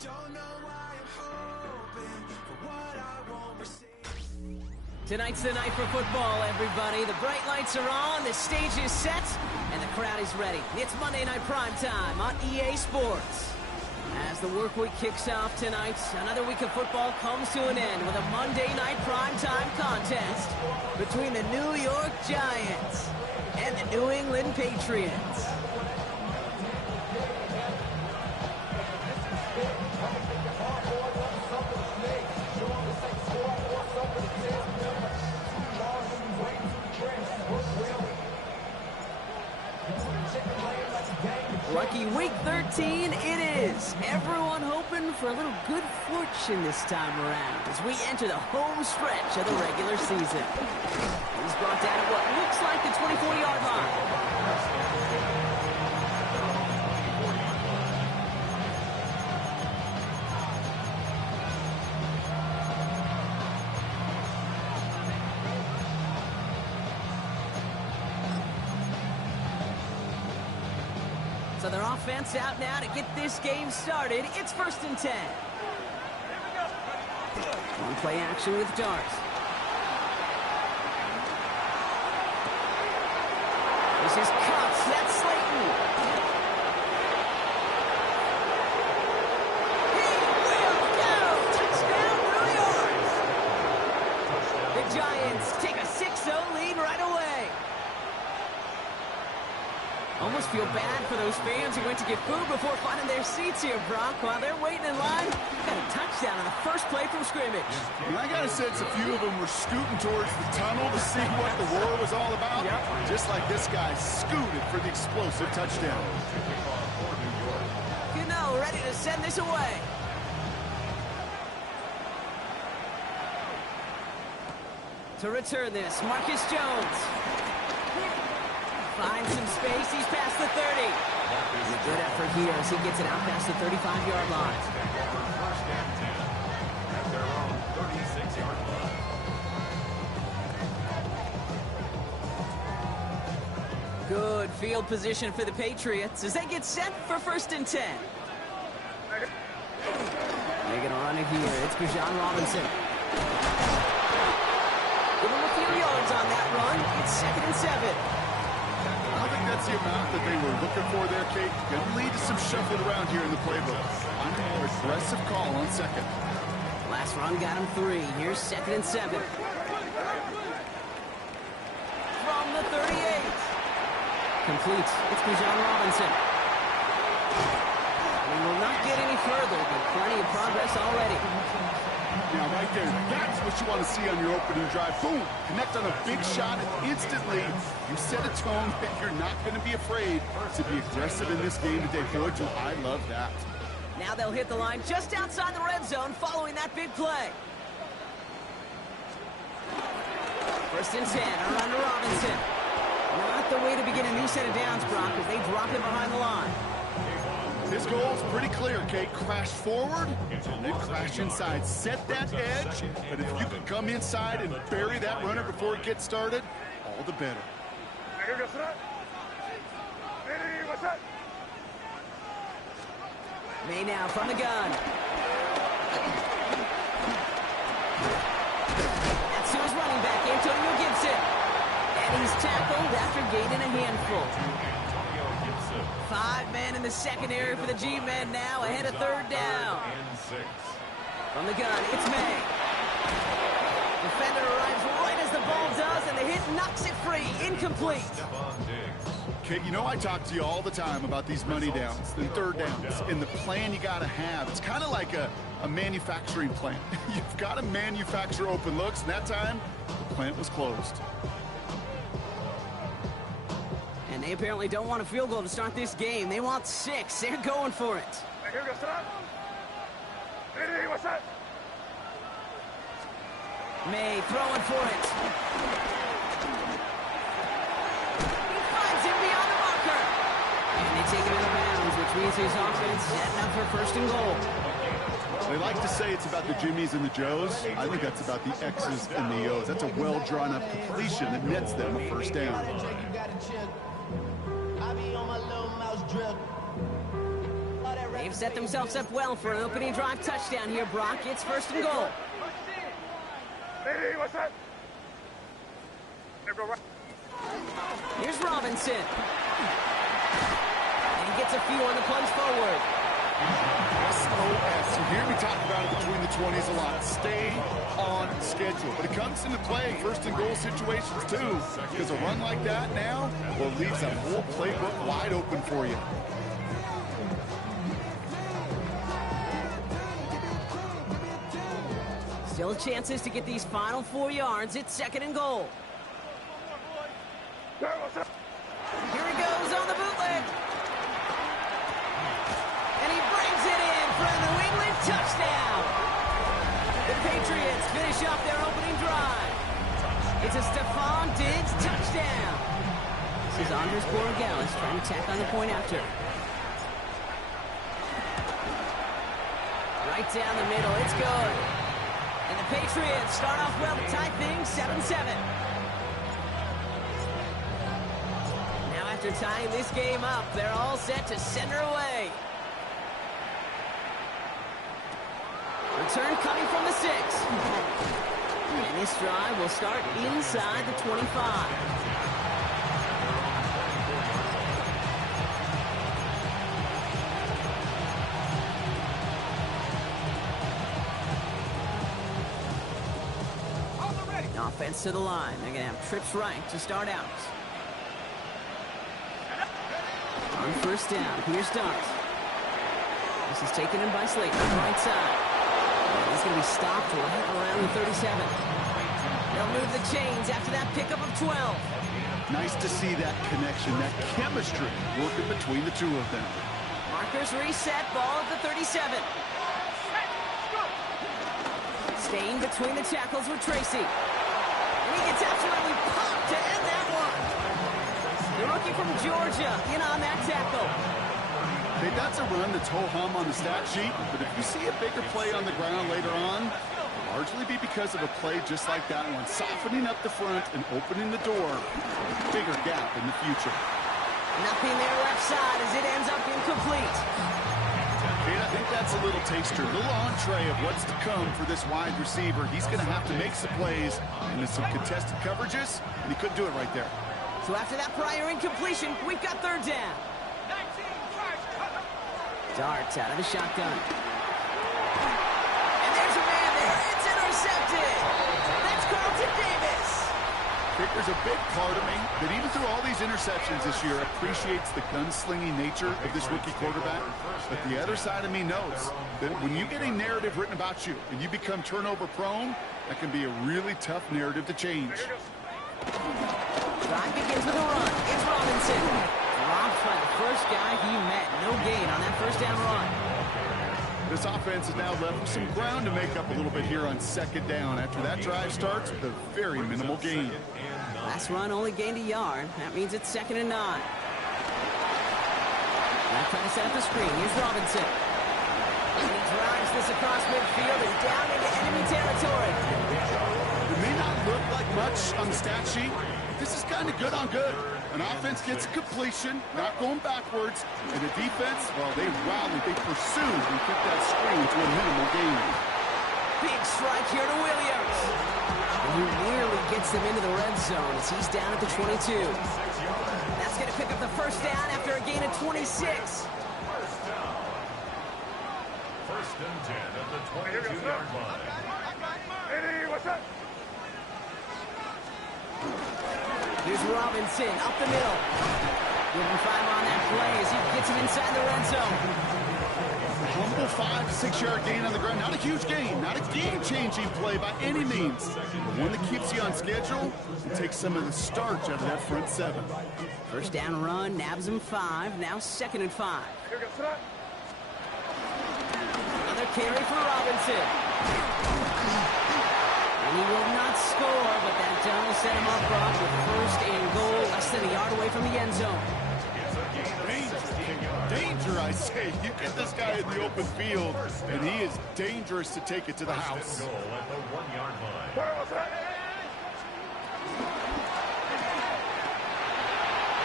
Don't know why I'm hoping for what I won't receive. Tonight's the night for football, everybody. The bright lights are on, the stage is set, and the crowd is ready. It's Monday Night Prime Time on EA Sports. As the work week kicks off tonight, another week of football comes to an end with a Monday Night Prime Time contest between the New York Giants and the New England Patriots. Lucky week 13 it is. Everyone hoping for a little good fortune this time around as we enter the home stretch of the regular season. He's brought down at what looks like the 24-yard line. So their offense out now to get this game started. It's 1st and 10. One play action with Darts. This is Cuts. That's Slayton. He will go. Touchdown, New York. The Giants take a 6-0 lead right away. Almost feel bad for those fans who went to get food before finding their seats here, Brock. While they're waiting in line, got a touchdown on the first play from scrimmage. And I got a sense a few of them were scooting towards the tunnel to see what the roar was all about. Yep. Just like this guy scooted for the explosive touchdown. Cano ready to send this away. To return this, Marcus Jones. Finds some space, he's past the 30. A good effort here as he gets it out past the 35-yard line. Good field position for the Patriots as they get set for 1st and 10. Making a run in here, it's Bijan Robinson. Give him a few yards on that run, it's 2nd and 7. I think that's the amount that they were looking for there, Kate. Going to lead to some shuffling around here in the playbook. I'm a more aggressive call on 2nd. Last run got him 3. Here's 2nd and 7. From the 38. Complete. It's Bijan Robinson. We will not get any further, but plenty of progress already. Now, right there, that's what you want to see on your opening drive. Boom! Connect on a big shot, and instantly you set a tone that you're not going to be afraid to be aggressive in this game today. Boy, do I love that. Now they'll hit the line just outside the red zone following that big play. 1st and 10, around to Robinson. Not the way to begin a new set of downs, Brock, as they drop it behind the line. This goal is pretty clear, Kate. Crash forward and then crash inside. Set that edge, but if you can come inside and bury that runner before it gets started, all the better. May now from the gun. That's to his running back, Antonio Gibson. And he's tackled after gaining a handful. 5 men in the secondary for the G-men now ahead of 3rd down. From the gun, it's May. Defender arrives right as the ball does, and the hit knocks it free. Incomplete. Kate, you know I talk to you all the time about these money downs and 3rd downs and the plan you got to have. It's kind of like a manufacturing plant. You've got to manufacture open looks, and that time, the plant was closed. And they apparently don't want a field goal to start this game. They want 6. They're going for it. May throwing for it. He finds him beyond the marker. And they take it out of bounds, which means his offense setting up for 1st and goal. They like to say it's about the Jimmies and the Joes. I think that's about the X's and the O's. That's a well-drawn-up completion that nets them a 1st down. They've set themselves up well for an opening drive touchdown here, Brock. It's 1st and goal. Hey, what's that? Here's Robinson. And he gets a few on the plunge forward. SOS. You hear me talk about it between the 20s a lot. Stay on schedule. But it comes into play, 1st and goal situations too. Because a run like that now, well, leaves that whole playbook wide open for you. Still chances to get these final 4 yards. It's 2nd and goal. Here he goes on the bootleg. And he brings it in for a New England touchdown. The Patriots finish off their opening drive. It's a Stephon Diggs touchdown. This is Andres Borregales trying to tack on the point after. Right down the middle. It's good. And the Patriots start off well to tie things 7-7. Now after tying this game up, they're all set to send her away. Return coming from the 6. And this drive will start inside the 25. Offense to the line. They're going to have trips right to start out. On 1st down, here's Dart. This is taken in by Slayton on the right side. He's going to be stopped right around the 37. They'll move the chains after that pickup of 12. Nice to see that connection, that chemistry working between the two of them. Markers reset, ball at the 37. Staying between the tackles with Tracy. And he gets absolutely popped to end that one. The rookie from Georgia in on that tackle. Hey, that's a run that's ho-hum on the stat sheet, but if you see a bigger play on the ground later on, it'll largely be because of a play just like that one, softening up the front and opening the door, a bigger gap in the future. Nothing there left side as it ends up incomplete. I think that's a little taster, a little entree of what's to come for this wide receiver. He's going to have to make some plays into some contested coverages, and he couldn't do it right there. So after that prior incompletion, we've got 3rd down. Darts out of the shotgun. And there's a man there. It's intercepted. That's Carlton Davis. There's a big part of me that even through all these interceptions this year appreciates the gunslinging nature of this rookie quarterback. But the other side of me knows that when you get a narrative written about you and you become turnover prone, that can be a really tough narrative to change. Drive begins with a run. It's Robinson. Dropped by the first guy he met. No gain on that 1st down run. This offense is now left with some ground to make up a little bit here on 2nd down after that drive starts with a very minimal gain. Last run only gained a yard. That means it's 2nd and 9. Now trying to set up the screen. Here's Robinson. And he drives this across midfield and down into enemy territory. It may not look like much on the stat sheet. This is kind of good on good. An offense gets a completion, not going backwards, and the defense, well, they rallied, they pursued, and kept that screen to a minimal gain. Big strike here to Williams. And he nearly gets them into the red zone as he's down at the 22. That's going to pick up the 1st down after a gain of 26. 1st and 10 at the 22-yard line. Hey, what's up? Here's Robinson up the middle. Give him 5 on that play as he gets it inside the red zone. Humble 5 to 6 yard gain on the ground. Not a huge gain, not a game-changing play by any means, but one that keeps you on schedule and takes some of the starch out of that front 7. 1st down run, nabs him 5. Now 2nd and 5. Another carry for Robinson. And he will not score, but that down will set him up, Brock, with 1st and goal, less than a yard away from the end zone. Danger, I say. You get this guy in the open field, and he is dangerous to take it to the house. Goal at the 1-yard line.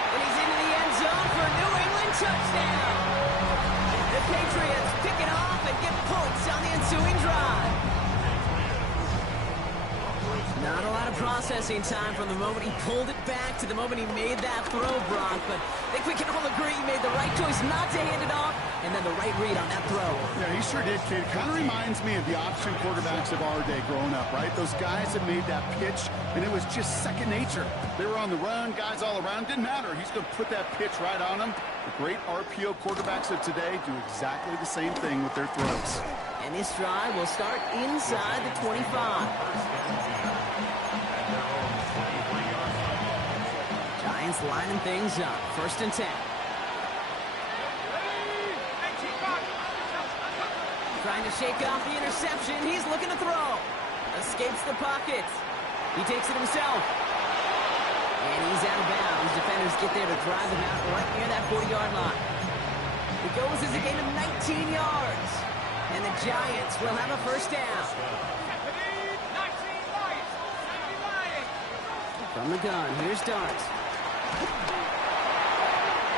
And he's into the end zone for a New England touchdown. The Patriots ensuing drive. Not a lot of processing time from the moment he pulled it back to the moment he made that throw, Brock. But I think we can all agree he made the right choice not to hand it off, and then the right read on that throw. Yeah, he sure did, kid. Kind of reminds me of the option quarterbacks of our day growing up, right? Those guys that made that pitch, and it was just second nature. They were on the run, guys all around. Didn't matter. He's going to put that pitch right on them. The great RPO quarterbacks of today do exactly the same thing with their throws. And this drive will start inside the 25. Giants lining things up. 1st and 10. Trying to shake off the interception. He's looking to throw. Escapes the pocket. He takes it himself. And he's out of bounds. Defenders get there to drive him out right near that 40-yard line. It goes as a gain of 19 yards. And the Giants will have a 1st down. From the gun, here's Dart.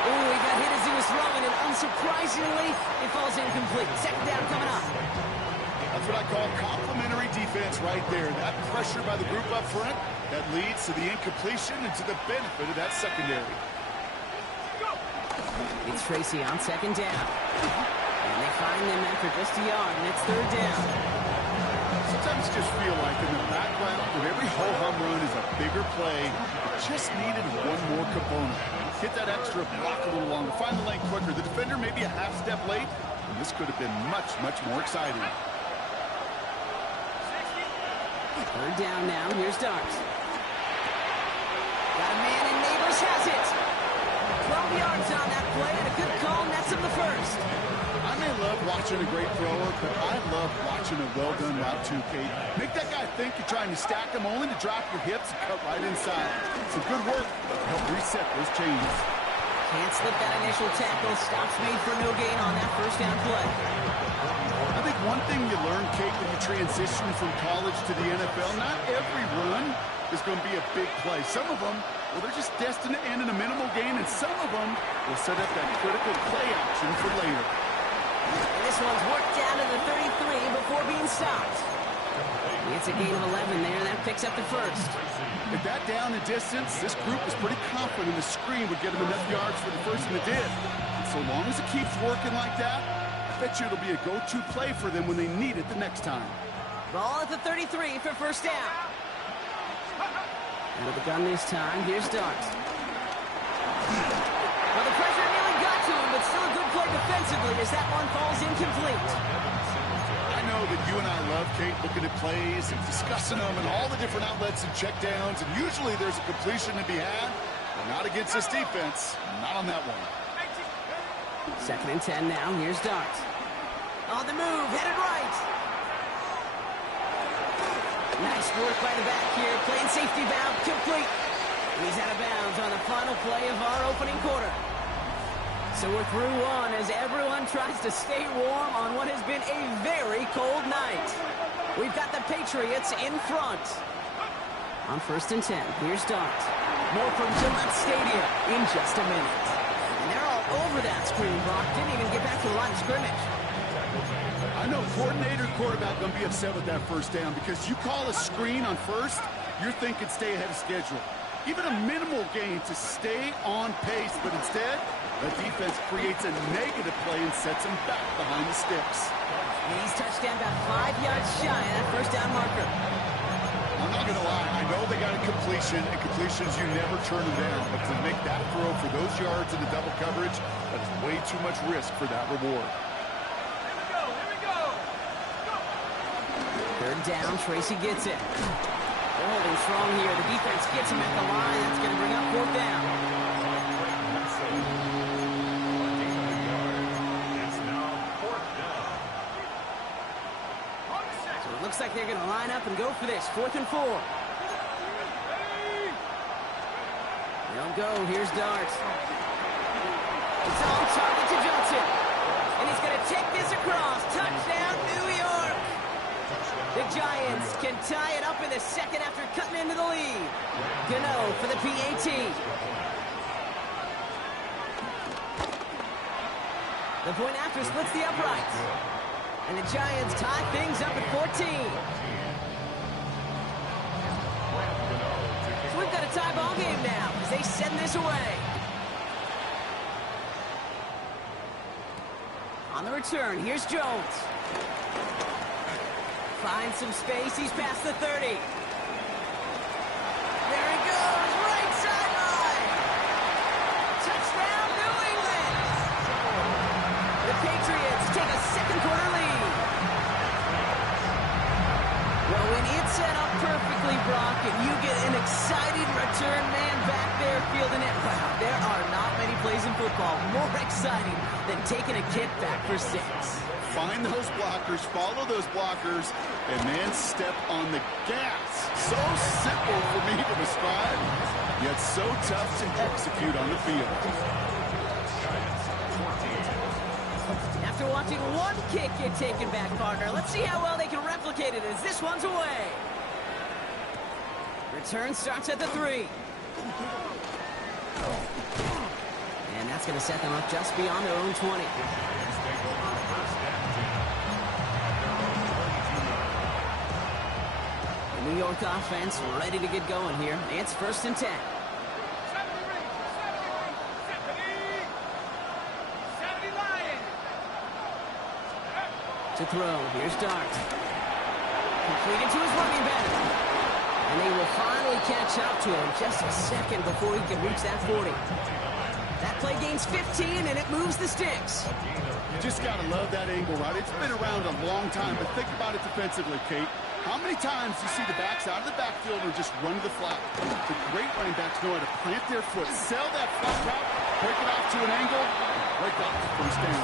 Ooh, he got hit as he was throwing, and unsurprisingly, it falls incomplete. 2nd down coming up. That's what I call complimentary defense right there. That pressure by the group up front, that leads to the incompletion and to the benefit of that secondary. It's Tracy on 2nd down. And they find them after just a yard, and it's 3rd down. Sometimes just feel like in the background of every ho-hum run is a bigger play. It just needed one more component. Hit that extra block a little longer. Find the lane quicker. The defender may be a half step late, and this could have been much, much more exciting. 3rd down now. Here's Dart. Got a man, and Neighbors has it. 12 yards on that play, and a good call nets him the 1st. I may love watching a great thrower, but I love watching a well-done route too, Kate. Make that guy think you're trying to stack him, only to drop your hips and cut right inside. Some good work to help reset those chains. Can't slip that initial tackle. Stops made for no gain on that 1st down play. I think one thing you learn, Kate, when you transition from college to the NFL, not every run is going to be a big play. Some of them, well, they're just destined to end in a minimal gain, and some of them will set up that critical play action for later. And this one's worked down to the 33 before being stopped. It's a gain of 11 there. That picks up the 1st. With that down and distance, this group was pretty confident the screen would get them enough yards for the 1st, and it did. And so long as it keeps working like that, I bet you it'll be a go-to play for them when they need it the next time. Ball at the 33 for 1st down. Out of the gun this time. Here's Dart. Well, the pressure nearly got to him, but still a good play defensively as that one falls incomplete. I know that you and I love, Kate, looking at plays and discussing them and all the different outlets and checkdowns, and usually there's a completion to be had, but not against this defense. Not on that one. 2nd and 10 now. Here's Dart. On the move, headed right. Nice work by the back here. Playing safety valve, complete. He's out of bounds on the final play of our opening quarter. So we're through one as everyone tries to stay warm on what has been a very cold night. We've got the Patriots in front. On 1st and 10, here's Dart. More from Gillette Stadium in just a minute. And they're all over that screen, Brock. Didn't even get back to the line of scrimmage. I know coordinator, quarterback going to be upset with that 1st down because you call a screen on 1st, you're thinking stay ahead of schedule. Even a minimal gain to stay on pace, but instead, the defense creates a negative play and sets him back behind the sticks. And he's touchdown about 5 yards shy of that 1st down marker. I'm not going to lie, I know they got a completion, and completions you never turn them down, but to make that throw for those yards in the double coverage, that is way too much risk for that reward. 3rd down, Tracy gets it. They're holding strong here. The defense gets him at the line. That's going to bring up 4th down. So it looks like they're going to line up and go for this. 4th and 4. They'll go. Here's Dart. It's on target to Johnson. And he's going to take this across. Touchdown, New York. The Giants can tie it up in the 2nd after cutting into the lead. Gano for the PAT. The point after splits the uprights. And the Giants tie things up at 14. So we've got a tie ball game now as they send this away. On the return, here's Jones. Finds some space, he's past the 30. There he goes, right sideline. Touchdown, New England. The Patriots take a second quarter lead. Well, when it's set up perfectly, Brock, and you get an exciting return man back there fielding it, wow, there are not many plays in football more exciting than taking a kickback for 6. Find those blockers, follow those blockers, and then step on the gas. So simple for me to describe, yet so tough to execute on the field. After watching one kick get taken back, partner, let's see how well they can replicate it as this one's away. Return starts at the 3. And that's going to set them up just beyond their own 20. The New York offense ready to get going here. It's 1st and 10. To throw, here's Dart. Completed to his running back. And they will finally catch up to him just a second before he can reach that 40. That play gains 15, and it moves the sticks. You just got to love that angle, right? It's been around a long time, but think about it defensively, Kate. How many times do you see the backs out of the backfield or just run to the flat? The great running backs know how to plant their foot, sell that flat route, break it off to an angle, break off the first down.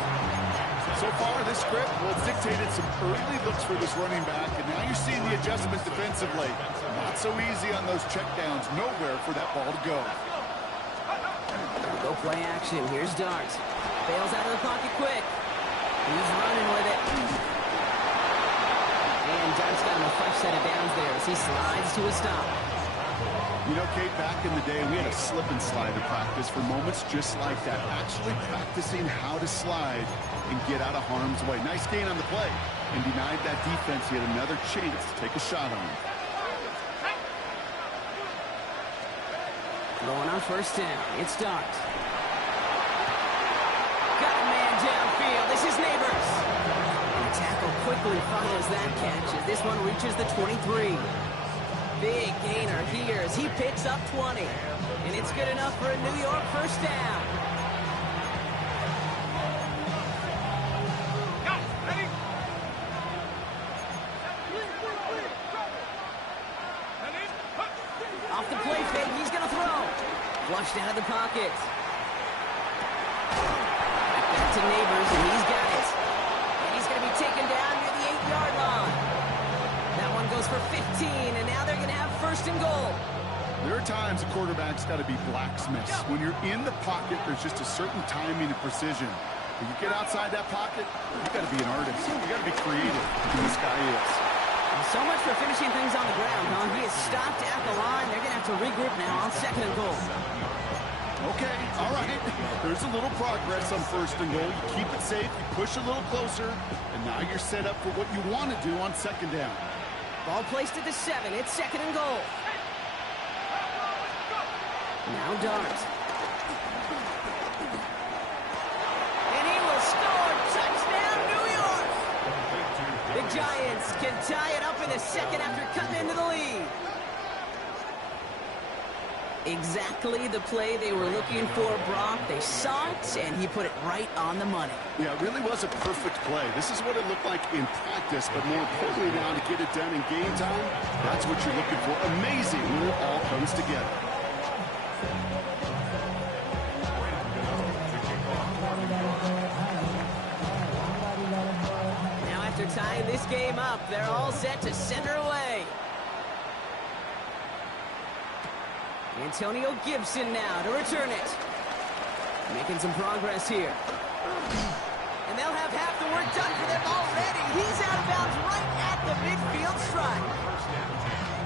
So far, this script, well, it's dictated some early looks for this running back, and now you're seeing the adjustment defensively. Not so easy on those checkdowns. Nowhere for that ball to go. Go play action. Here's Dart. Bails out of the pocket quick. He's running with it. And Dart's got him a fresh set of downs there as he slides to a stop. You know, Kate, back in the day, we had a slip and slide in practice for moments just like that. Actually practicing how to slide and get out of harm's way. Nice gain on the play. And denied that defense yet another chance to take a shot on him. Going on 1st down. It's Dart. Got a man downfield. This is Neighbors. And the tackle quickly follows that catch as this one reaches the 23. Big gainer here as he picks up 20. And it's good enough for a New York 1st down. Off the play fake, he's going to throw. Flushed out of the pocket. Back to Neighbors, and he's got it. And he's going to be taken down near the 8-yard line. That one goes for 15, and now they're going to have 1st and goal. There are times a quarterback's got to be blacksmiths. When you're in the pocket, there's just a certain timing and precision. When you get outside that pocket, you got to be an artist. You got to be creative, and this guy is. So much for finishing things on the ground, huh? He is stopped at the line. They're going to have to regroup now on 2nd and goal. Okay, all right. There's a little progress on 1st and goal. You keep it safe, you push a little closer, and now you're set up for what you want to do on 2nd down. Ball placed at the 7. It's 2nd and goal. Now Dart. And he will score. Touchdown, New York. The Giants can tie it up in the 2nd after cutting into the lead. Exactly the play they were looking for, Brock. They saw it, and he put it right on the money. Yeah, it really was a perfect play. This is what it looked like in practice, but more importantly now to get it done in game time, that's what you're looking for. Amazing when it all comes together. Now after tying this game up, they're all set to send her away. Antonio Gibson now to return it. Making some progress here. And they'll have half the work done for them already. He's out of bounds right at the midfield stripe.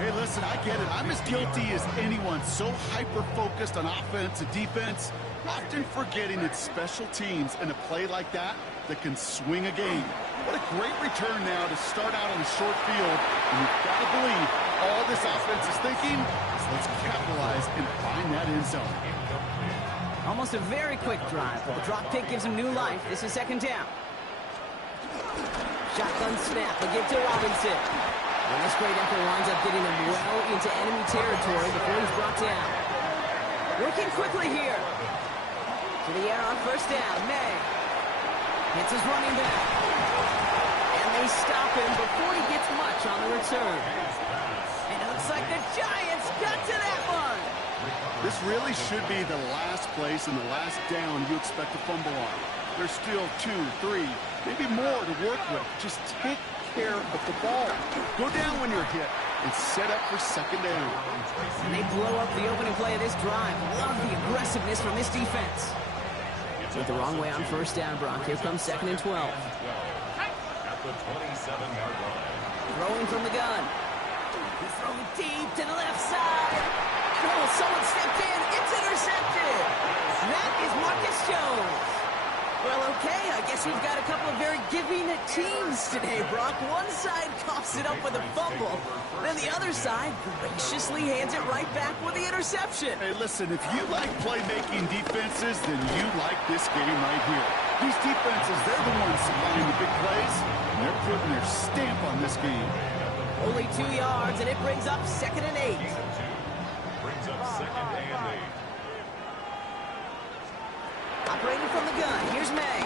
Hey, listen, I get it. I'm as guilty as anyone. So hyper-focused on offense and defense, often forgetting it's special teams. And a play like that, that can swing a game. What a great return now to start out on the short field. And you've got to believe all this offense is thinking is let's capitalize and find that end zone. Almost a very quick drive, but the drop kick gives him new life. This is second down. Shotgun snap, a give to Robinson. And this great effort winds up getting him well into enemy territory before he's brought down. Working quickly here. To the air on first down. May hits his running back. And they stop him before he gets much on the return. And it looks like the Giants got to that one. This really should be the last place and the last down you expect to fumble on. There's still 2, 3, maybe more to work with. Just take care of the ball. Go down when you're hit and set up for second down. And they blow up the opening play of this drive. Love the aggressiveness from this defense. Went the wrong way on first down, Brock. Here comes second and 12. At the 27-yard line. Throwing from the gun. He's throwing deep to the left side. Oh, someone stepped in. It's intercepted. That is Marcus Jones. Well, okay, I guess we've got a couple of very giving teams today, Brock. One side coughs it up with a fumble, then the other side graciously hands it right back with the interception. Hey, listen, if you like playmaking defenses, then you like this game right here. These defenses, they're the ones supplying the big plays, and they're putting their stamp on this game. Only 2 yards, and it brings up second and 8. Brings up second and 8. Operating from the gun, here's May.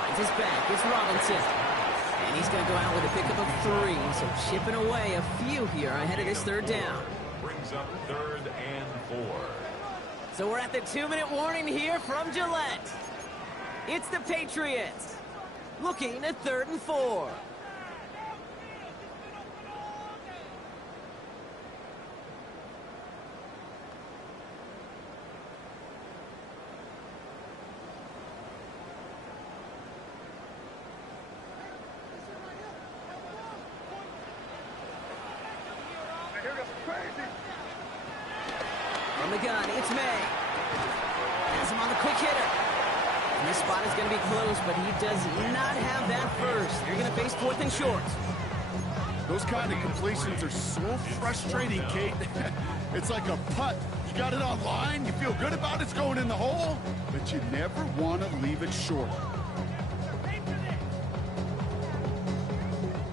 Finds his back, it's Robinson. And he's going to go out with a pickup of 3, so chipping away a few here ahead of this third down. Brings up third and 4. So we're at the 2-minute warning here from Gillette. It's the Patriots looking at third and 4. From the gun, it's May. Has him on the quick hitter. And this spot is going to be close, but he does not have that first. They're going to face fourth and short. Those kind of completions are so frustrating, Kate. It's like a putt. You got it on line, you feel good about it's going in the hole, but you never want to leave it short.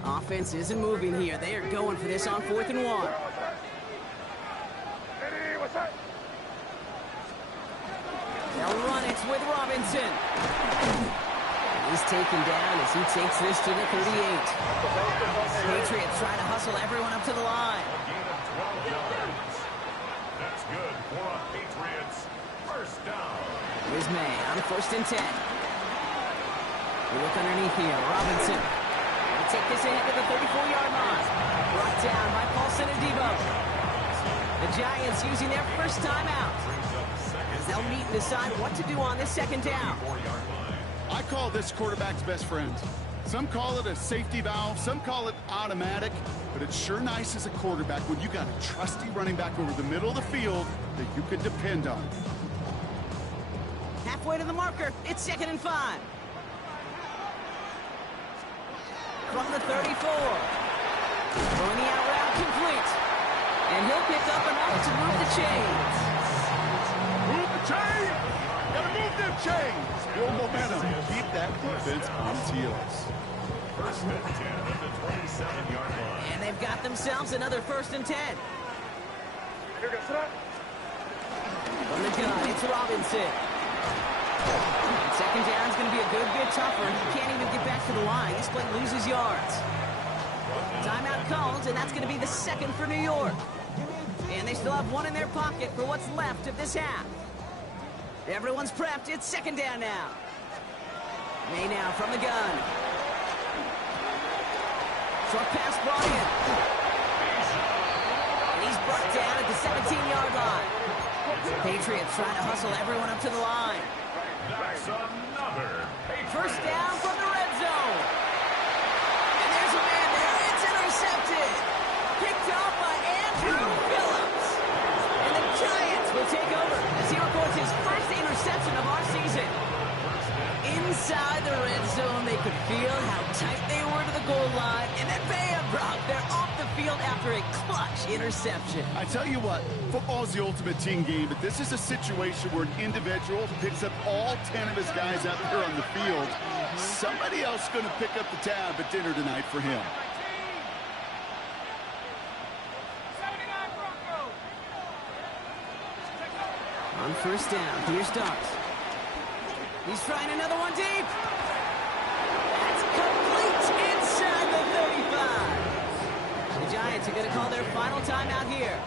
Offense isn't moving here. They are going for this on fourth and 1. They'll run it with Robinson. He's taken down as he takes this to the 38. Patriots trying to hustle everyone up to the line. A gain of 12 yards. That's good for a Patriots first down. Here's May on first and 10. We look underneath here. Robinson will take this ahead to the 34-yard line. Brought down by Paulson and Debo. The Giants using their first timeout. As they'll meet and decide what to do on this second down. I call this quarterback's best friend. Some call it a safety valve, some call it automatic, but it's sure nice as a quarterback when you got a trusty running back over the middle of the field that you can depend on. Halfway to the marker, it's second and 5. From the 34. Throwing the out route complete. And he'll pick up enough to move the chains. Move the chain! Gotta move them chains! Build momentum. Keep that defense on its heels. First and 10 at the 27-yard line. And they've got themselves another first and 10. From the gun, it's Robinson. And second down is going to be a good bit tougher. He can't even get back to the line. This play loses yards. Timeout called, and that's going to be the second for New York. And they still have one in their pocket for what's left of this half. Everyone's prepped. It's second down now. May now from the gun. Short pass brought in. And he's brought down at the 17-yard line. Patriots trying to hustle everyone up to the line. That's another Patriots. First down from the red zone. And there's a man there. It's intercepted. Picked off by Andrew Phillips. And the Giants will take over as he records his first interception of our season. inside the red zone. They could feel how tight they were to the goal line. And then bam, Brock, they're off the field after a clutch interception. I tell you what, football is the ultimate team game, but this is a situation where an individual picks up all 10 of his guys out there on the field. Somebody else going to pick up the tab at dinner tonight for him. On first down, here's Starks. He's trying another one deep. That's complete inside the 35. The Giants are going to call their final timeout here.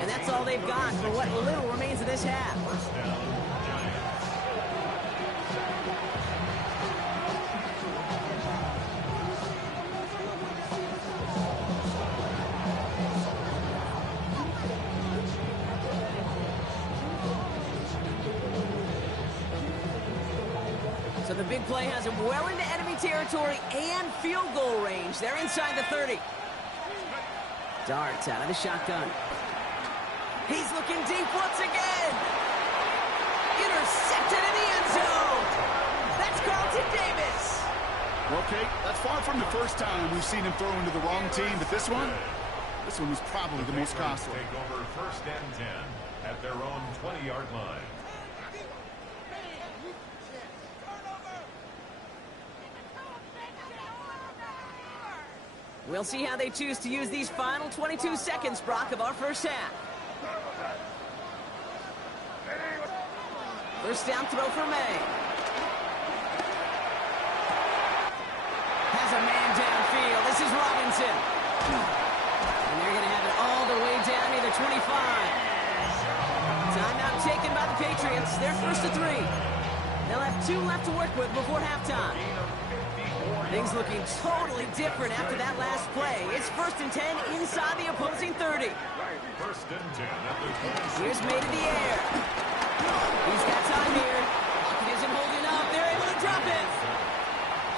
And that's all they've got for what little remains of this half. So the big play has him well into enemy territory and field goal range. They're inside the 30. Darts out of the shotgun. He's looking deep once again. Intercepted in the end zone. That's Carlton Davis. Well, Kate, that's far from the first time we've seen him throw into the wrong team, but this one was probably the most costly. Take over first and 10 at their own 20-yard line. We'll see how they choose to use these final 22 seconds, Brock, of our first half. First down throw for May. Has a man downfield. This is Robinson. And they're going to have it all the way down near the 25. Timeout taken by the Patriots. They're first to 3. They'll have 2 left to work with before halftime. Things looking totally different after that last play. It's first and 10 inside the opposing 30. First and 10 at the 26. Here's May to the air. He's got time here. Pocket isn't holding up. They're able to drop it.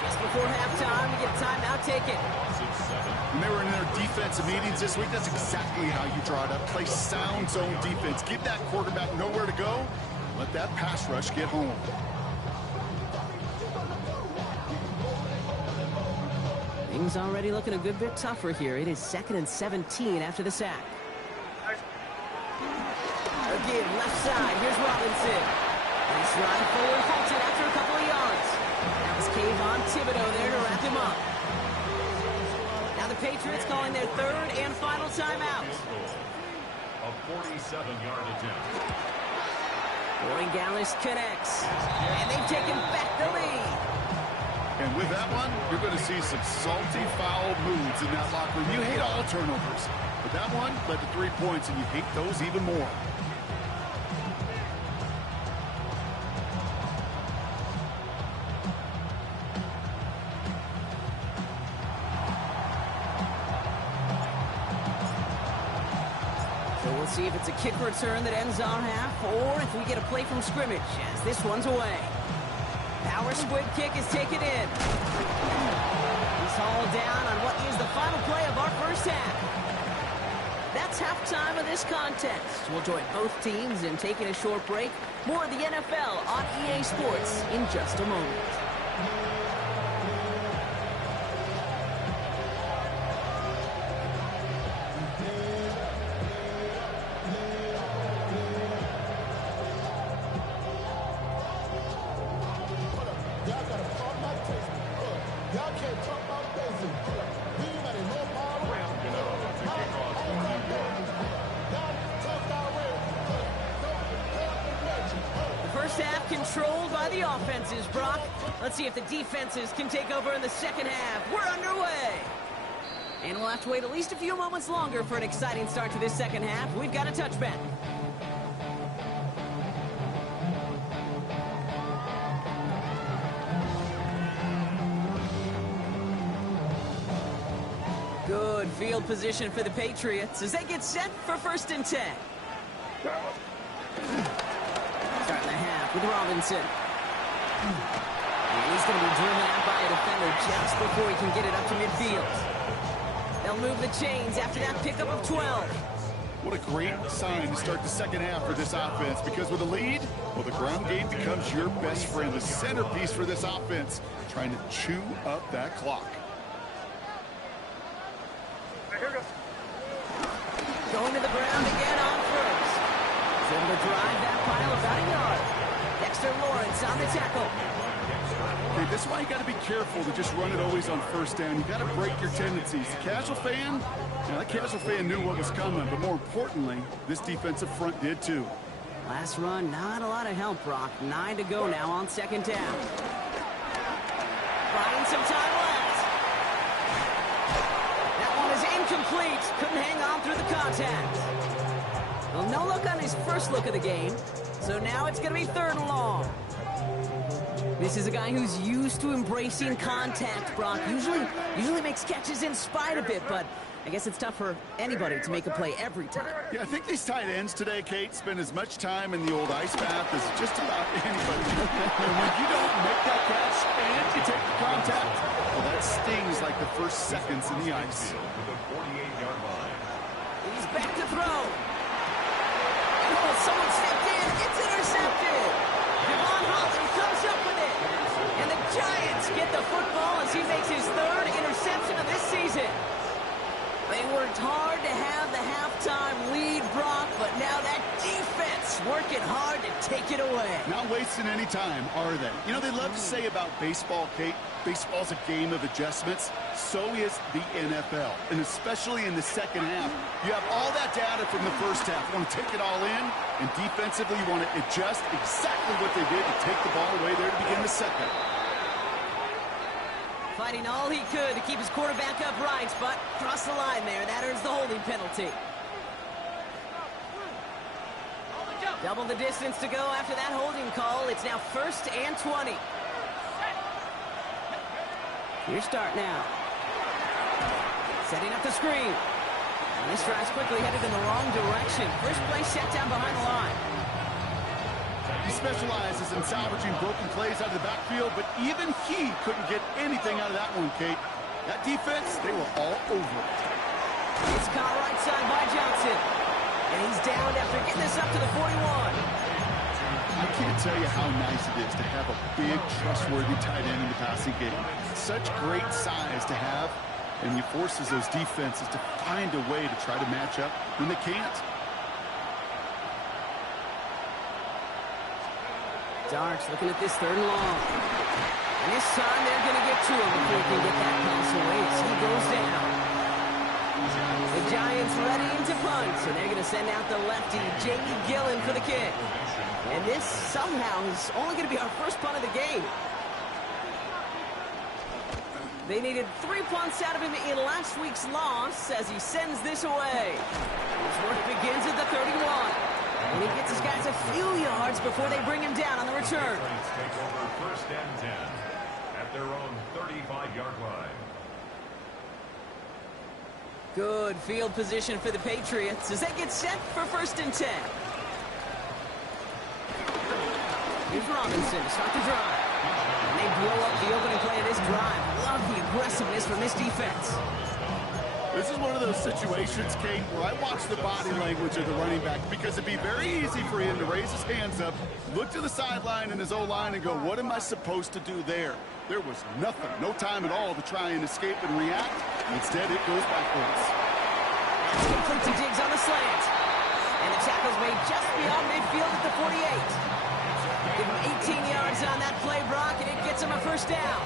Just before halftime, we get a timeout taken. When they were in their defensive meetings this week, that's exactly how you draw it up. Play sound zone defense. Give that quarterback nowhere to go. Let that pass rush get home. Things already looking a good bit tougher here. It is 2nd and 17 after the sack. Again, left side. Here's Robinson. Nice run forward, halted after a couple of yards. That was Kayvon Thibodeau there to wrap him up. Now the Patriots calling their 3rd and final timeout. A 47-yard attempt. Roy Gallis connects. And they've taken back the lead. And with that one, you're going to see some salty, foul moves in that locker room. You hate all turnovers. But that one led to 3 points, and you hate those even more. So we'll see if it's a kick return that ends our half, or if we get a play from scrimmage, as this one's away. Power squid kick is taken in. He's hauled down on what is the final play of our first half. That's halftime of this contest. We'll join both teams in taking a short break. More of the NFL on EA Sports in just a moment. Controlled by the offenses, Brock. Let's see if the defenses can take over in the second half. We're underway. And we'll have to wait at least a few moments longer for an exciting start to this second half. We've got a touchback. Good field position for the Patriots as they get set for first and 10. Starting the half with Robinson. And he's going to be driven out by a defender just before he can get it up to midfield. They'll move the chains after that pickup of 12. What a great sign to start the second half for this offense, because with a lead, well, the ground game becomes your best friend, the centerpiece for this offense, trying to chew up that clock. Going to the ground again on first. He's able to drive that pile about a yard. Dexter Lawrence on the tackle. Okay, this is why you got to be careful to just run it always on first down. You got to break your tendencies. The casual fan, that casual fan knew what was coming, but more importantly, this defensive front did too. Last run, not a lot of help, Brock. 9 to go now on second down. Buying some time left. That one is incomplete. Couldn't hang on through the contact. Well, no look on his first look of the game, so now it's going to be 3rd and long. This is a guy who's used to embracing contact, Brock. Usually makes catches in spite of it, but I guess it's tough for anybody to make a play every time. Yeah, I think these tight ends today, Kate, spend as much time in the old ice bath as just about anybody. And when you don't make that catch and you take the contact, well, that stings like the first seconds in the ice. He's back to throw. Oh, someone stepped in. It's intercepted. Devon Holland comes up with it. And the Giants get the football as he makes his 3rd interception of this season. They worked hard to have the halftime lead, Brock, but now that defense working hard to take it away. Not wasting any time, are they? You know, they love to say about baseball, Kate, baseball's a game of adjustments. So is the NFL, and especially in the second half. You have all that data from the first half. You want to take it all in, and defensively you want to adjust exactly what they did to take the ball away there to begin the second. Fighting all he could to keep his quarterback upright, but crossed the line there. That earns the holding penalty. Double the distance to go after that holding call. It's now 1st and 20. Your start now. Setting up the screen. And this drive's quickly headed in the wrong direction. First play set down behind the line. He specializes in salvaging broken plays out of the backfield, but even he couldn't get anything out of that one, Kate. That defense, they were all over it. It's caught right side by Johnson. And he's down after getting this up to the 41. I can't tell you how nice it is to have a big, trustworthy tight end in the passing game. Such great size to have, and he forces those defenses to find a way to try to match up when they can't. Darks looking at this 3rd and long. And this time they're going to get to him before he can get that pass away as he goes down. The Giants ready to punt, so they're going to send out the lefty, Jamie Gillen, for the kick. And this somehow is only going to be our first punt of the game. They needed 3 punts out of him in last week's loss as he sends this away. His work begins at the 31. And he gets his guys a few yards before they bring him down on the return. Take over 1st and 10 at their own 35-yard line. Good field position for the Patriots as they get set for 1st and 10. Here's Robinson to start the drive. And they blow up the opening play of this drive. Love the aggressiveness from this defense. This is one of those situations, Kate, where I watch the body language of the running back, because it'd be very easy for him to raise his hands up, look to the sideline in his O-line and go, what am I supposed to do there? There was nothing, no time at all to try and escape and react. Instead, it goes backwards. Complete to Diggs on the slant. And the tackle's made just beyond midfield at the 48. Give him 18 yards on that play, Brock, and it gets him a 1st down.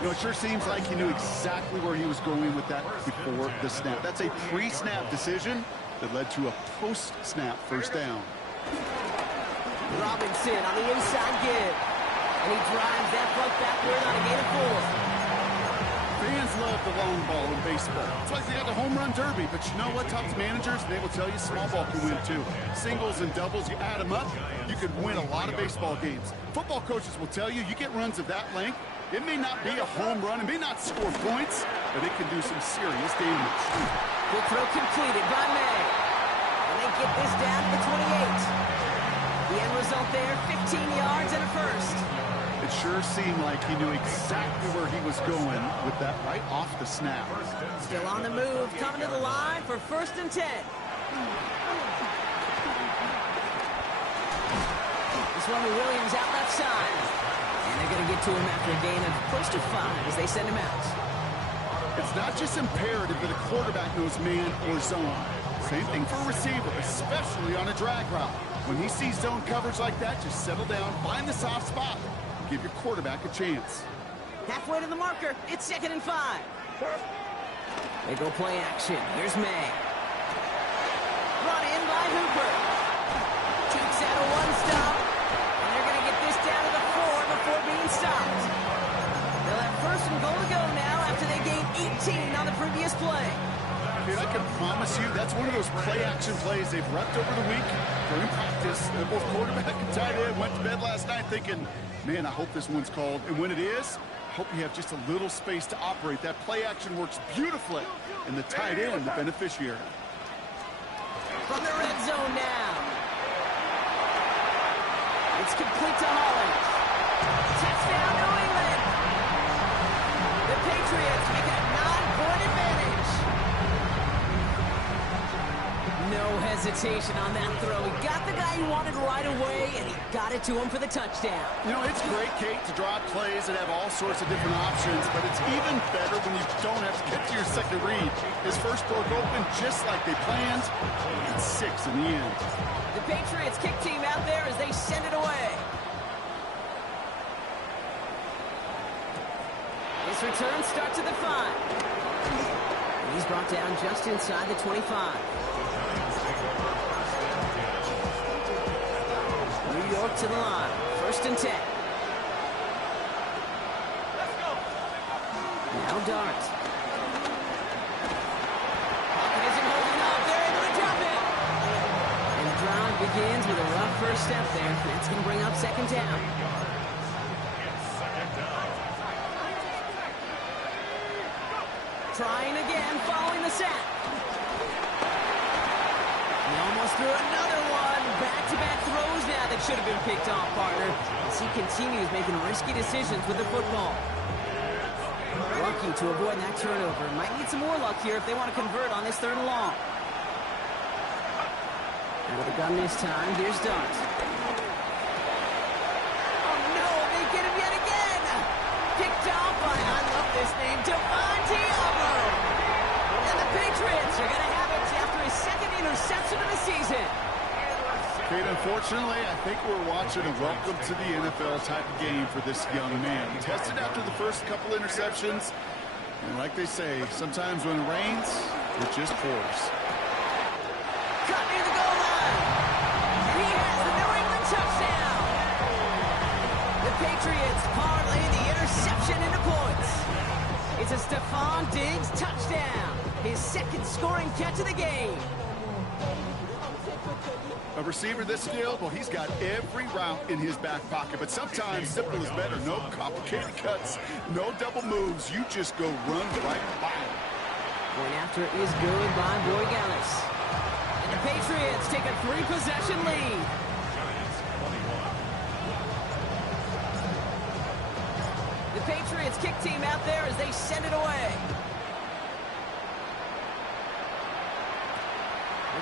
You know, it sure seems like he knew exactly where he was going with that before the snap. That's a pre-snap decision that led to a post-snap 1st down. Robinson on the inside give. And he drives that puck backward on a gain of 4. Fans love the long ball in baseball. It's like they got the home run derby, but you know what? Talk to managers, they will tell you small ball can win too. Singles and doubles, you add them up, you can win a lot of baseball games. Football coaches will tell you, you get runs of that length, it may not be a home run, it may not score points, but it can do some serious damage. Good throw completed by May. And they get this down to the 28. The end result there, 15 yards and a 1st. It sure seemed like he knew exactly where he was going with that right off the snap. Still on the move, coming to the line for 1st and 10. This one to Williams out left side. And they're going to get to him after a gain of close to 5 as they send him out. It's not just imperative that a quarterback knows man or zone. Same thing for a receiver, especially on a drag route. When he sees zone coverage like that, just settle down, find the soft spot, and give your quarterback a chance. Halfway to the marker. It's 2nd and 5. They go play action. Here's May. Brought in by Hooper. Takes out a one-stop. And they're going to get this down to the 4 before being stopped. They'll have 1st and goal to go now after they gained 18 on the previous play. Dude, I can promise you that's one of those play-action plays they've repped over the week during practice. Both quarterback and tight end went to bed last night thinking, man, I hope this one's called. And when it is, I hope you have just a little space to operate. That play-action works beautifully, and the tight end, the beneficiary. From the red zone now. It's complete to Hollins. Touchdown, New England. The Patriots make it a 9-point advantage. No hesitation on that throw. He got the guy he wanted right away, and he got it to him for the touchdown. You know, it's great, Kate, to draw plays that have all sorts of different options, but it's even better when you don't have to get to your second read. His first broke open just like they planned, and 6 in the end. The Patriots kick team out there as they send it away. This return starts at the 5. He's brought down just inside the 25. New York to the line. 1st and 10. Now Dart. Pocket isn't holding up. They're able to drop it. And the drive begins with a rough first step there. That's going to bring up 2nd down. Trying again, following the sack. He almost threw another one. Back-to-back throws now that should have been picked off, partner. As he continues making risky decisions with the football. Lucky to avoid that turnover. Might need some more luck here if they want to convert on this 3rd and long. Out of the gun this time, here's Dart. Oh no, they get him yet again! Picked off by, I love this name, Devontae Adams. And the Patriots are going to have it after his 2nd interception of the season. Kate, unfortunately, I think we're watching a welcome to the NFL type of game for this young man. Tested after the first couple interceptions, and like they say, sometimes when it rains, it just pours. Cut near the goal line. And he has the New England touchdown. The Patriots parlay the interception into points. It's a Stephon Diggs touchdown. His 2nd scoring catch of the game. A receiver this skilled, well, he's got every route in his back pocket, but sometimes simple is better. No complicated cuts, no double moves. You just go run right by him. Going after it is good by Borregales. And the Patriots take a 3-possession lead. The Patriots kick team out there as they send it away.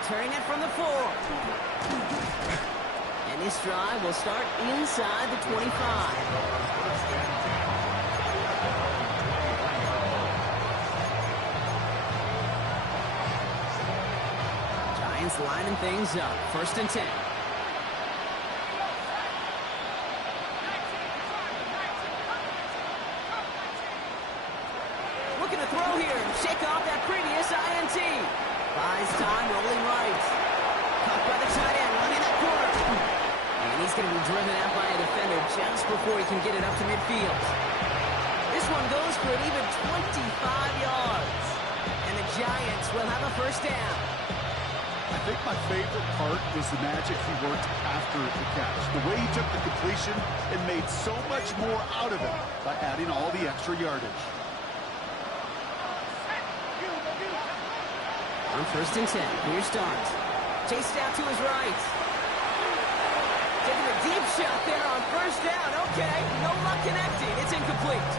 Returning it from the 4. And this drive will start inside the 25. Giants lining things up. 1st and 10. Looking to throw here. Shake off that previous INT. Buys time, rolling right. Caught by the tight end, running that corner. And he's going to be driven out by a defender just before he can get it up to midfield. This one goes for an even 25 yards. And the Giants will have a 1st down. I think my favorite part was the magic he worked after the catch. The way he took the completion and made so much more out of it by adding all the extra yardage. On 1st and 10, here's Dart. Chased out to his right. Taking a deep shot there on 1st down. Okay, no luck connecting. It's incomplete.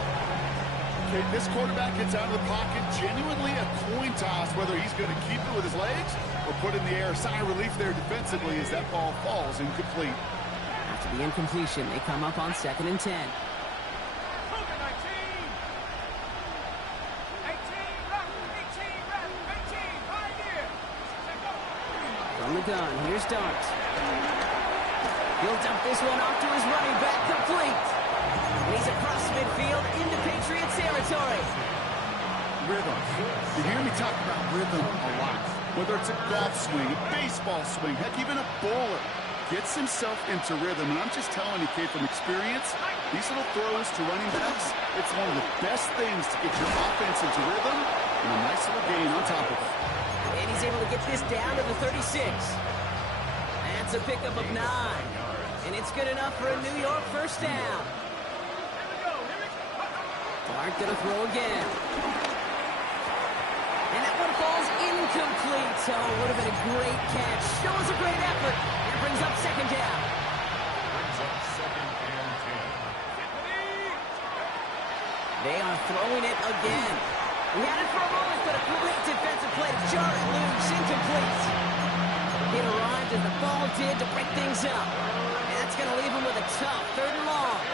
Okay, this quarterback gets out of the pocket, genuinely a coin toss, whether he's going to keep it with his legs or put it in the air. Sigh of relief there defensively as that ball falls incomplete. After the incompletion, they come up on 2nd and 10. From the gun, here's Dart. He'll dump this one off to his running back, complete. And he's across midfield into Patriot territory. Rhythm. You hear me talk about rhythm a lot. Whether it's a golf swing, a baseball swing, heck, even a bowler gets himself into rhythm. And I'm just telling you, kid, from experience, these little throws to running backs, it's one of the best things to get your offense into rhythm and a nice little gain on top of it. And he's able to get this down to the 36. That's a pickup of 9. And it's good enough for a New York first down. Dart gonna throw again. And that one falls incomplete. So it would have been a great catch. Shows a great effort. That brings up 2nd down. Brings up 2nd and 10. They are throwing it again. He had it for a moment, but a great defensive play to jar it loose, incomplete. It arrived as the ball did to break things up. And that's going to leave him with a tough 3rd and long.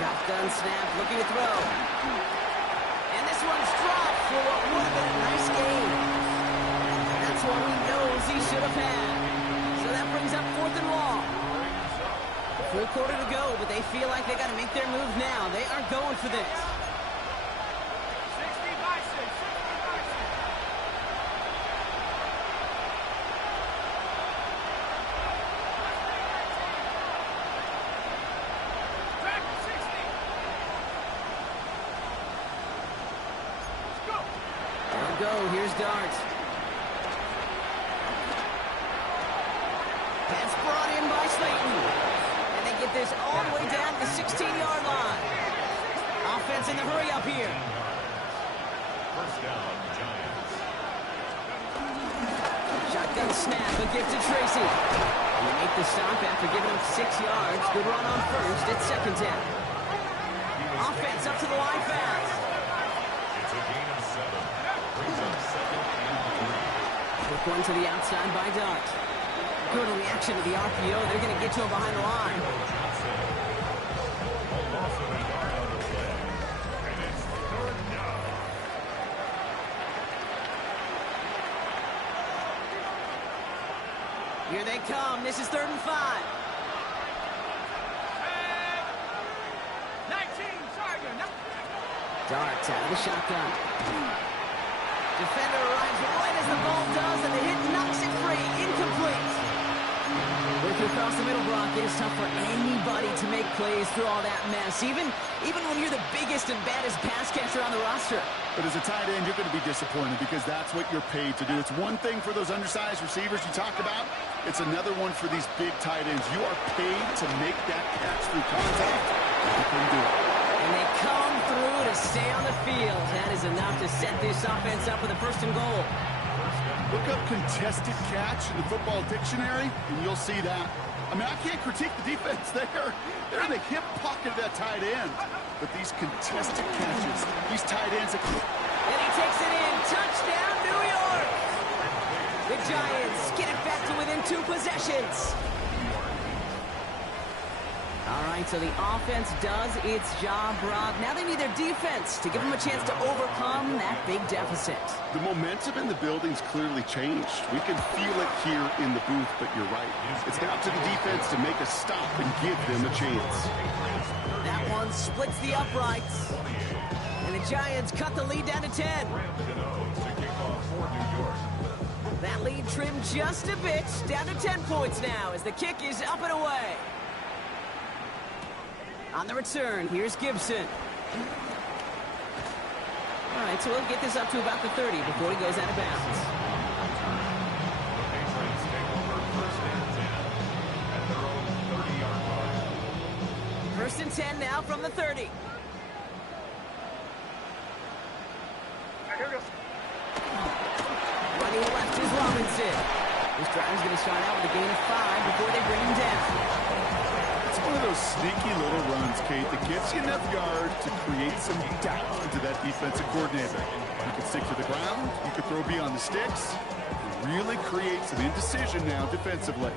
Shotgun snap, looking to throw. And this one's dropped for what would have been a nice game. That's one he knows he should have had. So that brings up 4th and long. Full quarter to go, but they feel like they got to make their move now. They are going for this. Go. Here's Dart. That's brought in by Slayton. And they get this all the way down to the 16-yard line. Offense in the hurry up here. First down, Giants. Shotgun snap, a gift to Tracy. And they make the stop after giving up 6 yards. Good run on first. It's 2nd down. Offense up to the line fast. It's a gain of 7. Brings up 2nd and 3. Quick one to the outside by Dart. Good reaction to the RPO. They're going to get to him behind the line. Johnson. A loss of a yard on the play. And it's 3rd down. Here they come. This is 3rd and 5. 19, Sergeant. Dart out of the shotgun. Defender arrives right as the ball does, and the hit knocks it free. Incomplete. Working across the middle block, it is tough for anybody to make plays through all that mess, even when you're the biggest and baddest pass catcher on the roster. But as a tight end, you're going to be disappointed because that's what you're paid to do. It's one thing for those undersized receivers you talk about. It's another one for these big tight ends. You are paid to make that catch through contact. You can do it. And they come through to stay on the field. That is enough to set this offense up with a 1st and goal. Look up contested catch in the football dictionary, and you'll see that. I mean, I can't critique the defense there. They're in the hip pocket of that tight end. But these contested catches, these tight ends... And he takes it in. Touchdown, New York! The Giants get it back to within 2 possessions. All right, so the offense does its job, Rob. Now they need their defense to give them a chance to overcome that big deficit. The momentum in the building's clearly changed. We can feel it here in the booth, but you're right. It's now to the defense to make a stop and give them a chance. That one splits the uprights. And the Giants cut the lead down to 10. That lead trimmed just a bit, down to 10 points now as the kick is up and away. On the return, here's Gibson. All right, so we'll get this up to about the 30 before he goes out of bounds. Patriots take over 1st and 10 at their own 30-yard line. 1st and 10 now from the 30. Running left is Robinson. This drive is going to start out with a gain of 5 before they bring him down. It's one of those sneaky little runs, Kate, that gets you enough yards to create some doubt into that defensive coordinator. You can stick to the ground, you can throw beyond the sticks, really create some indecision now defensively.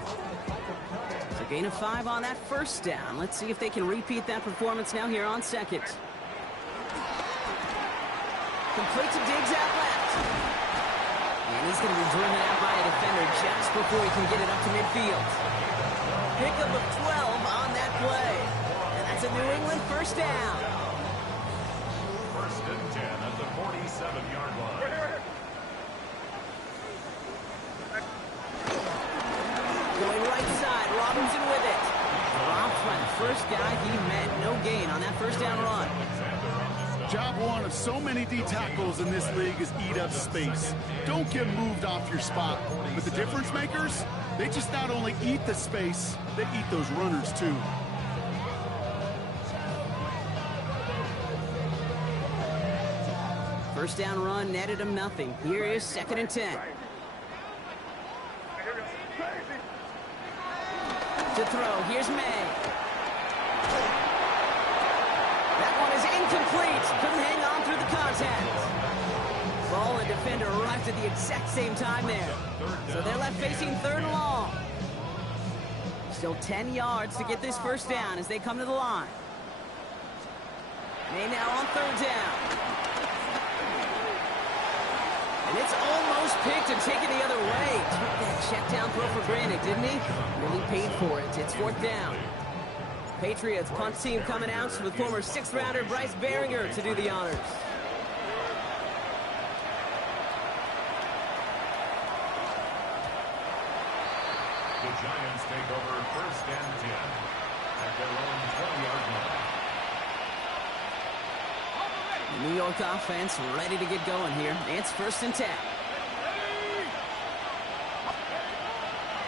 So gain of 5 on that first down. Let's see if they can repeat that performance now here on second. Complete to Diggs out left. And he's going to be driven out by a defender just before he can get it up to midfield. Pickup of 12 on that play. And that's a New England first down. First and 10 at the 47-yard line. Going right side, Robinson with it. Dropped by the first guy he met. No gain on that first down run. Job one of so many D tackles in this league is eat up space. Don't get moved off your spot. But the difference makers, they just not only eat the space, they eat those runners too. First down run netted him nothing. Here is second and 10. To throw, here's May. That one is incomplete. Couldn't hang on through the contact. Ball and defender arrived at the exact same time there. So they're left facing third and long. Still 10 yards to get this first down as they come to the line. May now on third down. And it's almost picked and taken the other way. Took that check down throw for granted, didn't he? Really paid for it. It's fourth down. Patriots punt team coming out with former 6th rounder Bryce Behringer to do the honors. The Giants take over first and 10 at their own 20-yard line. The New York offense ready to get going here. It's first and 10.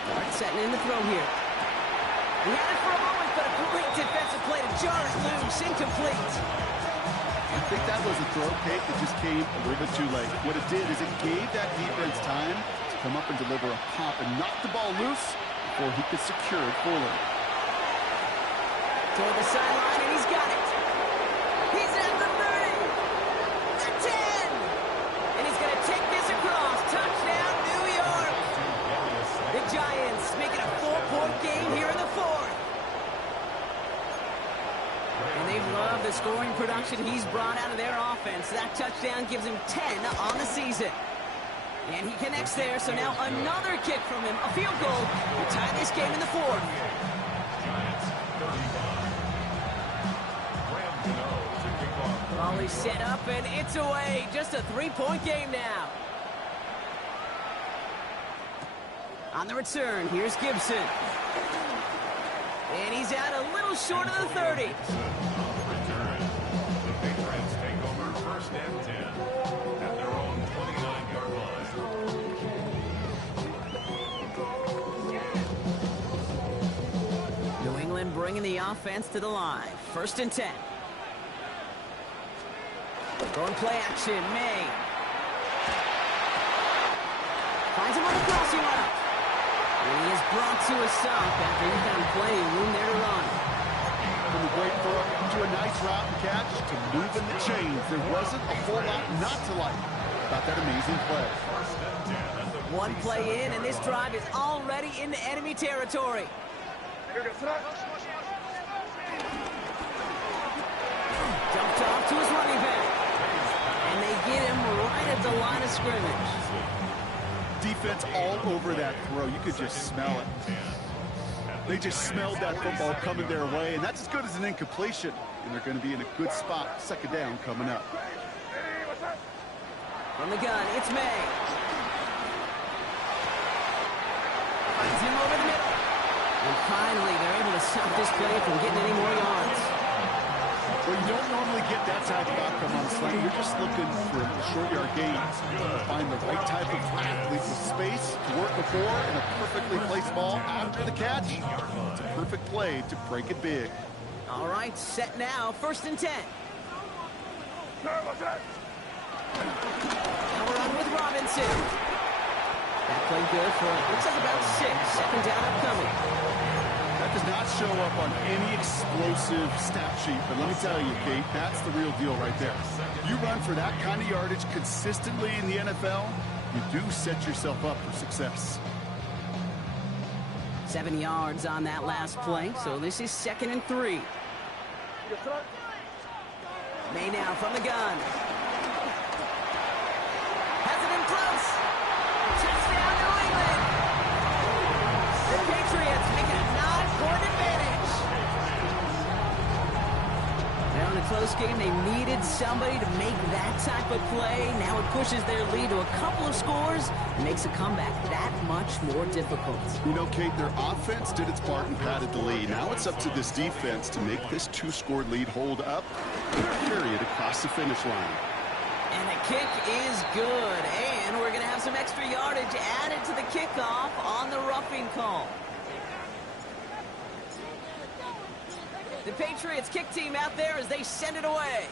Dart setting in the throw here. He had it for a moment, but a great defensive play to jar it loose. Incomplete. I think that was a throw, Kate, that just came a little bit too late. What it did is it gave that defense time to come up and deliver a pop and knock the ball loose before he could secure it fully. Toward the sideline, and he's got it. He's at the 30. The 10. And he's going to take this across. Touchdown, New York. The Giants making a 4-point game here in the fourth. And they've loved the scoring production he's brought out of their offense. That touchdown gives him 10 on the season. And he connects there, so now another kick from him. A field goal to tie this game in the fourth. Giants 35. To kick off. Volley set up, and it's away. Just a 3-point game now. On the return, here's Gibson. And he's out a little short of the 30. Return. The Patriots take over first and 10 at their own 29-yard line. New England bringing the offense to the line. First and 10. Going play action, May. Finds him on the crossing route. And he is brought to a stop after he found plenty of room there to run. From a great throw to a nice route and catch to moving the chains. There wasn't a whole lot not to like about that amazing play. First and 10 at the One play in, and this drive is already into enemy territory. Dumped off to his running back. And they get him right at the line of scrimmage. Defense all over that throw. You could just smell it. They just smelled that football coming their way, and that's as good as an incompletion. And they're going to be in a good spot. Second down coming up. From the gun, it's May. Finds him over the middle. And finally, they're able to stop this play from getting any more yards. Well, you don't normally get that type of outcome on a slant. You're just looking for short yard gains. Find the right type of athlete with space to work before and a perfectly placed ball after the catch. It's a perfect play to break it big. All right, set now, first and 10. Now we're on with Robinson. That played good for, looks like about 6. Second down upcoming. That does not show up on any explosive stat sheet, but let me tell you, Kate, that's the real deal right there. You run for that kind of yardage consistently in the NFL, you do set yourself up for success. 7 yards on that last play, so this is 2nd and 3. May now from the gun. Has it in close. Touchdown, New England. The Patriots make it a 9-point advantage. Now in a close game, they needed somebody to make that type of play. Now it pushes their lead to a couple of scores and makes a comeback that much more difficult. You know, Kate, their offense did its part and padded the lead. Now it's up to this defense to make this 2-score lead hold up and carry it across the finish line. And the kick is good. And we're going to have some extra yardage added to the kickoff on the roughing call. The Patriots kick team out there as they send it away.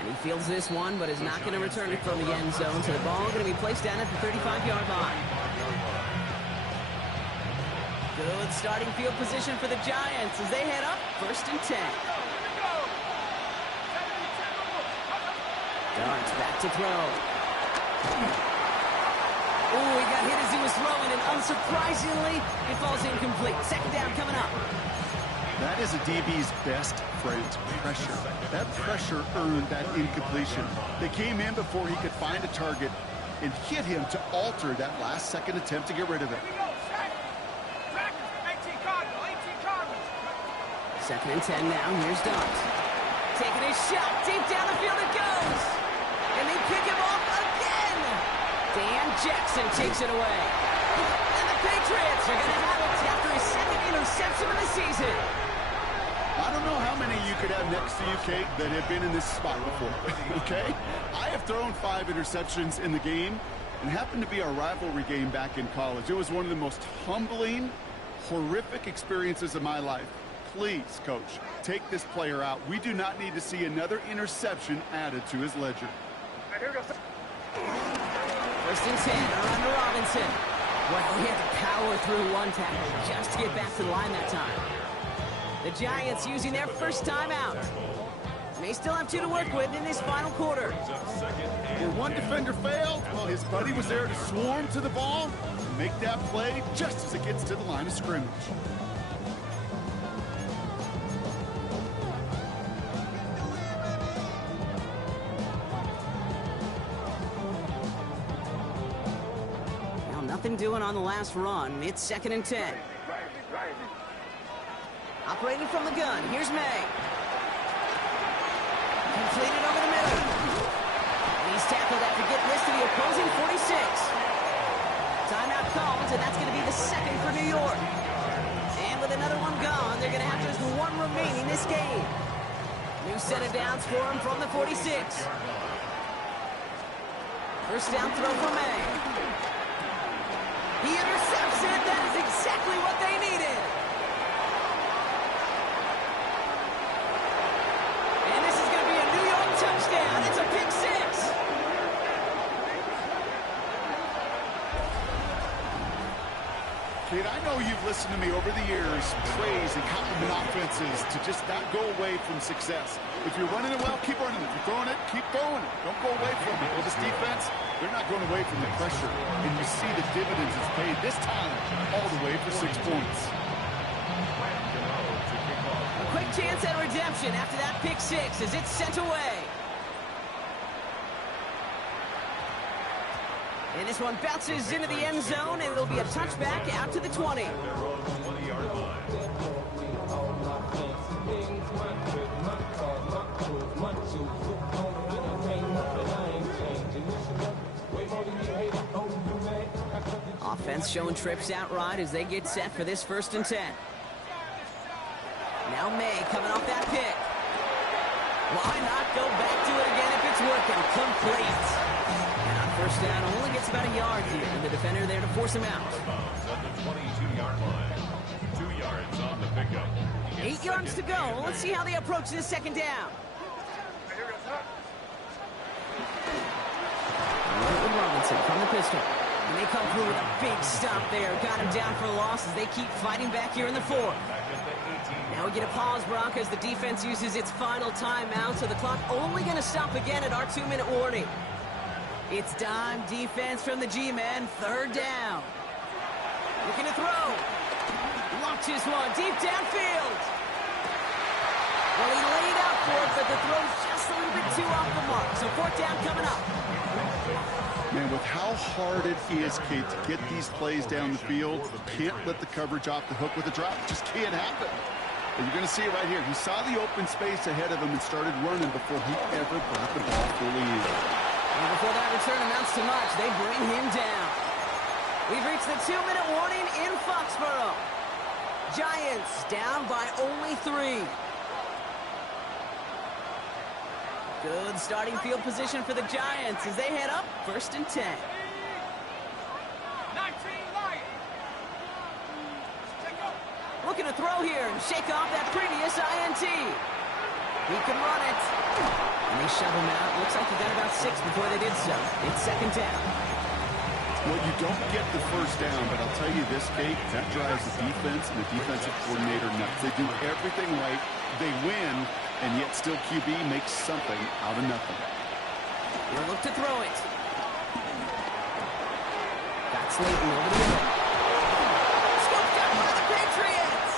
And he fields this one, but is not going to return it from the end zone. So the ball going to be placed down at the 35-yard line. Good starting field position for the Giants as they head up 1st and 10. Darts back to throw. Oh, he got hit as he was throwing, and unsurprisingly, it falls incomplete. 2nd down coming up. That is a DB's best friend, pressure. That pressure earned that incompletion. They came in before he could find a target and hit him to alter that last-second attempt to get rid of it. 2nd and 10 now. Here's Dart. Taking his shot. Deep down the field it goes. And they pick him off again. Dan Jackson takes it away. And the Patriots are going to have it after his 2nd interception of the season. I don't know how many you could have next to you, Kate, that have been in this spot before, okay? I have thrown 5 interceptions in the game, and it happened to be our rivalry game back in college. It was one of the most humbling, horrific experiences of my life. Please, Coach, take this player out. We do not need to see another interception added to his ledger. 1st and 10, around to Robinson. Well, he had to power through one tackle just to get back to the line that time. The Giants using their first timeout. May still have 2 to work with in this final quarter. Where one defender failed, well, his buddy was there to swarm to the ball and make that play just as it gets to the line of scrimmage. Nothing doing on the last run. It's 2nd and 10. Operating from the gun. Here's May. Completed over the middle. And he's tackled after getting this to the opposing 46. Timeout called, and that's going to be the 2nd for New York. And with another one gone, they're going to have just 1 remaining this game. New set of downs for him from the 46. First down throw for May. He intercepts it. That is exactly what they needed. And this is going to be a New York touchdown. It's a pick 6. Kate, I know you've listened to me over the years praise and compliment offenses to just not go away from success. If you're running it well, keep running it. If you're throwing it, keep throwing it. Don't go away from it. Well, this defense, they're not going away from the pressure. And you see the dividends it's paid this time all the way for 6 points. A quick chance at redemption after that pick 6 as it's sent away. And this one bounces into the end zone, and it'll be a touchback out to the 20. Offense showing trips out right as they get set for this 1st and 10. Now May coming off that pick. Why not go back to it again if it's working? Complete. And on 1st down, only gets about a yard here, and the defender there to force him out. At the 22-yard line. 2 yards on the pickup. 8 yards to go. Let's see how they approach this 2nd down. pistol. And they come through with a big stop there. Got him down for a loss as they keep fighting back here in the fourth. Now we get a pause, Brock, as the defense uses its final timeout, so the clock only going to stop again at our 2-minute warning. It's dime defense from the G-men, third down. Looking to throw. Launches one deep downfield. Well, he laid out for it, but the throw's just a little bit too off the mark. So fourth down coming up. Man, with how hard it is, Kate, to get these plays down the field, you can't let the coverage off the hook with a drop. It just can't happen. And you're going to see it right here. He saw the open space ahead of him and started running before he ever brought the ball fully in. And before that return amounts to much, they bring him down. We've reached the 2-minute warning in Foxborough. Giants down by only 3. Good starting field position for the Giants as they head up 1st and 10. Looking to throw here and shake off that previous INT. He can run it. And they shove him out. Looks like he got about 6 before they did so. It's 2nd down. Well, you don't get the first down, but I'll tell you this, Kate, that drives the defense and the defensive coordinator nuts. They do everything right. They win, and yet still QB makes something out of nothing. He'll look to throw it. Got Slayton over the middle. Scooped up by the Patriots.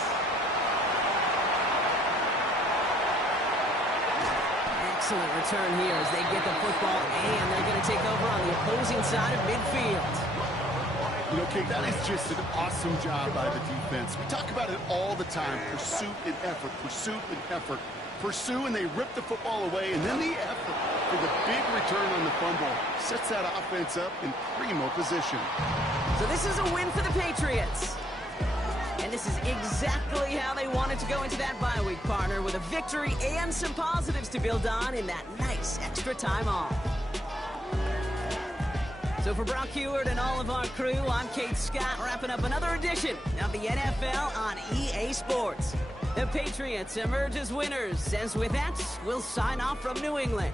Excellent return here as they get the football, and they're going to take over on the opposing side of midfield. You know, Kate, that is just an awesome job by the defense. We talk about it all the time, pursuit and effort, pursuit and effort. Pursue, and they rip the football away, and then the effort for the big return on the fumble sets that offense up in primo position. So this is a win for the Patriots. And this is exactly how they wanted to go into that bye week, partner, with a victory and some positives to build on in that nice extra time off. So for Brock Heward and all of our crew, I'm Kate Scott, wrapping up another edition of the NFL on EA Sports. The Patriots emerge as winners, as with that, we'll sign off from New England.